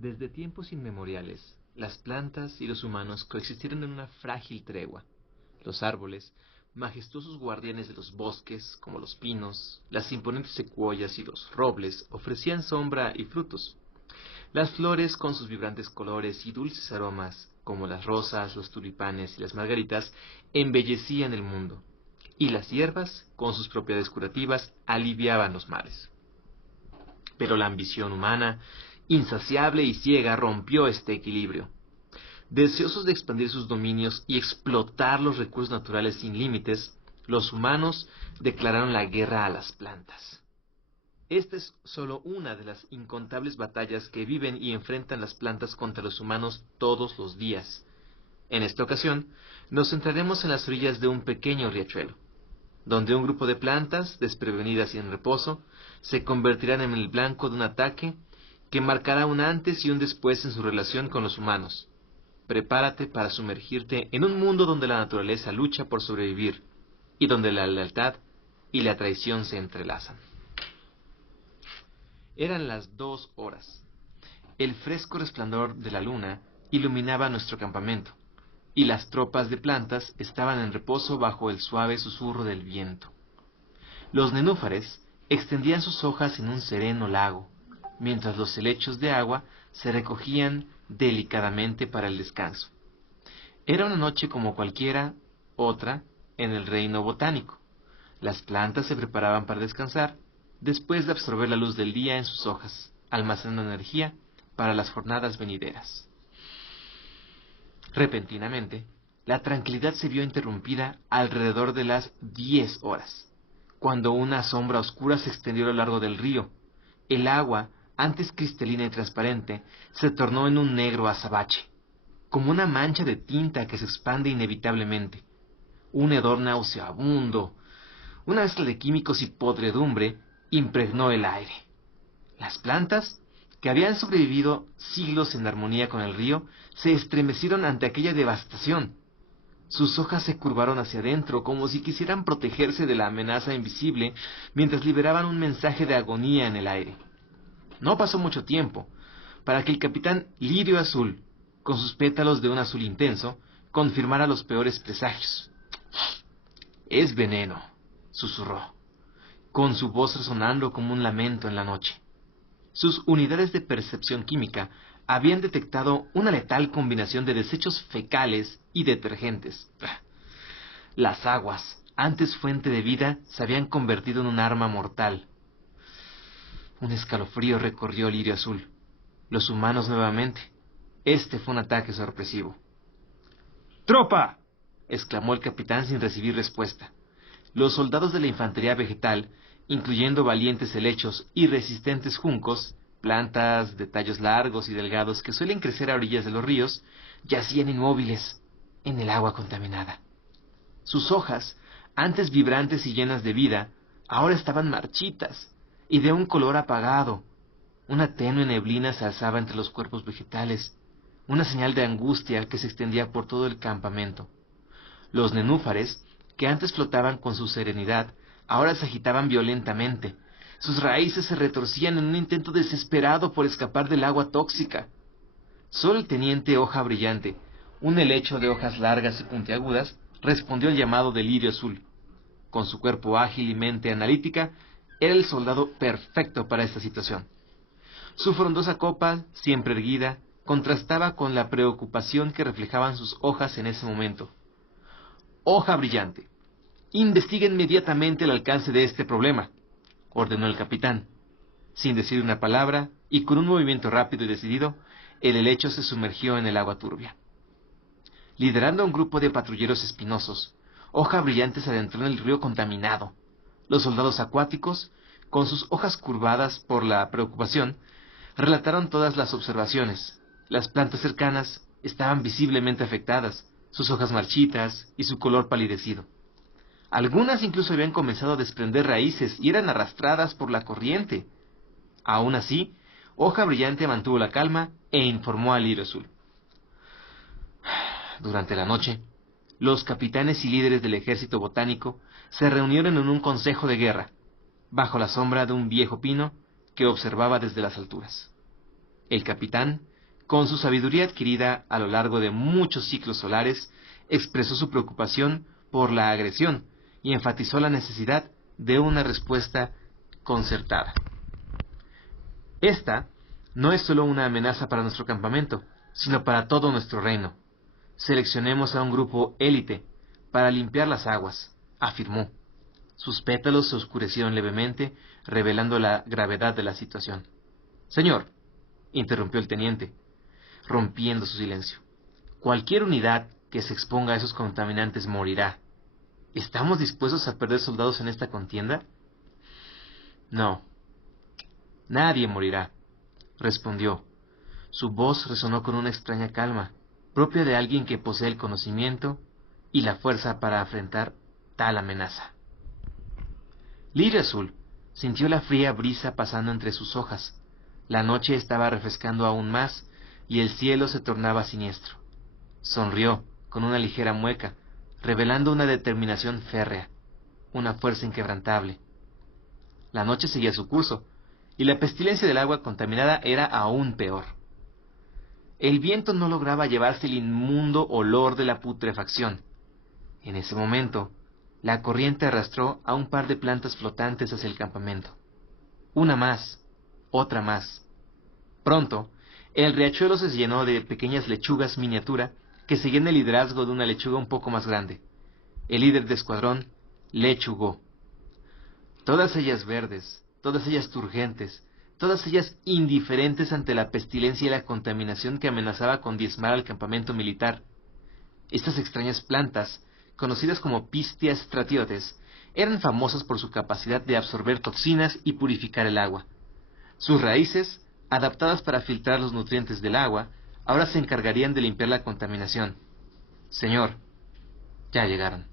Desde tiempos inmemoriales, las plantas y los humanos coexistieron en una frágil tregua. Los árboles, majestuosos guardianes de los bosques, como los pinos, las imponentes secuoyas y los robles, ofrecían sombra y frutos. Las flores, con sus vibrantes colores y dulces aromas, como las rosas, los tulipanes y las margaritas, embellecían el mundo. Y las hierbas, con sus propiedades curativas, aliviaban los males. Pero la ambición humana, insaciable y ciega, rompió este equilibrio. Deseosos de expandir sus dominios y explotar los recursos naturales sin límites, los humanos declararon la guerra a las plantas. Esta es solo una de las incontables batallas que viven y enfrentan las plantas contra los humanos todos los días. En esta ocasión, nos centraremos en las orillas de un pequeño riachuelo, donde un grupo de plantas, desprevenidas y en reposo, se convertirán en el blanco de un ataque que marcará un antes y un después en su relación con los humanos. Prepárate para sumergirte en un mundo donde la naturaleza lucha por sobrevivir y donde la lealtad y la traición se entrelazan. Eran las 2 horas. El fresco resplandor de la luna iluminaba nuestro campamento, y las tropas de plantas estaban en reposo bajo el suave susurro del viento. Los nenúfares extendían sus hojas en un sereno lago, mientras los helechos de agua se recogían delicadamente para el descanso. Era una noche como cualquiera otra en el reino botánico. Las plantas se preparaban para descansar, después de absorber la luz del día en sus hojas, almacenando energía para las jornadas venideras. Repentinamente, la tranquilidad se vio interrumpida alrededor de las 10 horas, cuando una sombra oscura se extendió a lo largo del río. El agua, antes cristalina y transparente, se tornó en un negro azabache, como una mancha de tinta que se expande inevitablemente. Un hedor nauseabundo, una mezcla de químicos y podredumbre, impregnó el aire. Las plantas, que habían sobrevivido siglos en armonía con el río, se estremecieron ante aquella devastación. Sus hojas se curvaron hacia adentro como si quisieran protegerse de la amenaza invisible mientras liberaban un mensaje de agonía en el aire. No pasó mucho tiempo para que el capitán Lirio Azul, con sus pétalos de un azul intenso, confirmara los peores presagios. «Es veneno», susurró, con su voz resonando como un lamento en la noche. Sus unidades de percepción química habían detectado una letal combinación de desechos fecales y detergentes. Las aguas, antes fuente de vida, se habían convertido en un arma mortal. Un escalofrío recorrió el Lirio Azul. Los humanos nuevamente. Este fue un ataque sorpresivo. «¡Tropa!», exclamó el capitán sin recibir respuesta. Los soldados de la infantería vegetal, incluyendo valientes helechos y resistentes juncos, plantas de tallos largos y delgados que suelen crecer a orillas de los ríos, yacían inmóviles en el agua contaminada. Sus hojas, antes vibrantes y llenas de vida, ahora estaban marchitas y de un color apagado. Una tenue neblina se alzaba entre los cuerpos vegetales, una señal de angustia que se extendía por todo el campamento. Los nenúfares, que antes flotaban con su serenidad, ahora se agitaban violentamente. Sus raíces se retorcían en un intento desesperado por escapar del agua tóxica. Solo el teniente Hoja Brillante, un helecho de hojas largas y puntiagudas, respondió al llamado del Lirio Azul. Con su cuerpo ágil y mente analítica, era el soldado perfecto para esta situación. Su frondosa copa, siempre erguida, contrastaba con la preocupación que reflejaban sus hojas en ese momento. «Hoja Brillante, investiga inmediatamente el alcance de este problema», ordenó el capitán. Sin decir una palabra, y con un movimiento rápido y decidido, el helecho se sumergió en el agua turbia. Liderando a un grupo de patrulleros espinosos, Hoja Brillante se adentró en el río contaminado. Los soldados acuáticos, con sus hojas curvadas por la preocupación, relataron todas las observaciones. Las plantas cercanas estaban visiblemente afectadas, sus hojas marchitas y su color palidecido. Algunas incluso habían comenzado a desprender raíces y eran arrastradas por la corriente. Aún así, Hoja Brillante mantuvo la calma e informó al Lirio Azul. Durante la noche, los capitanes y líderes del ejército botánico se reunieron en un consejo de guerra, bajo la sombra de un viejo pino que observaba desde las alturas. El capitán con su sabiduría adquirida a lo largo de muchos ciclos solares, expresó su preocupación por la agresión y enfatizó la necesidad de una respuesta concertada. Esta no es solo una amenaza para nuestro campamento, sino para todo nuestro reino. Seleccionemos a un grupo élite para limpiar las aguas, afirmó. Sus pétalos se oscurecieron levemente, revelando la gravedad de la situación. Señor, interrumpió el teniente, rompiendo su silencio. Cualquier unidad que se exponga a esos contaminantes morirá. ¿Estamos dispuestos a perder soldados en esta contienda? No. Nadie morirá, respondió. Su voz resonó con una extraña calma, propia de alguien que posee el conocimiento y la fuerza para enfrentar tal amenaza. Lirio Azul sintió la fría brisa pasando entre sus hojas. La noche estaba refrescando aún más y el cielo se tornaba siniestro. Sonrió con una ligera mueca, revelando una determinación férrea, una fuerza inquebrantable. La noche seguía su curso, y la pestilencia del agua contaminada era aún peor. El viento no lograba llevarse el inmundo olor de la putrefacción. En ese momento, la corriente arrastró a un par de plantas flotantes hacia el campamento. Una más, otra más. Pronto, el riachuelo se llenó de pequeñas lechugas miniatura que seguían el liderazgo de una lechuga un poco más grande. El líder de escuadrón lechugó. Todas ellas verdes, todas ellas turgentes, todas ellas indiferentes ante la pestilencia y la contaminación que amenazaba con diezmar al campamento militar. Estas extrañas plantas, conocidas como Pistia stratiotes, eran famosas por su capacidad de absorber toxinas y purificar el agua. Sus raíces, adaptadas para filtrar los nutrientes del agua, ahora se encargarían de limpiar la contaminación. Señor, ya llegaron.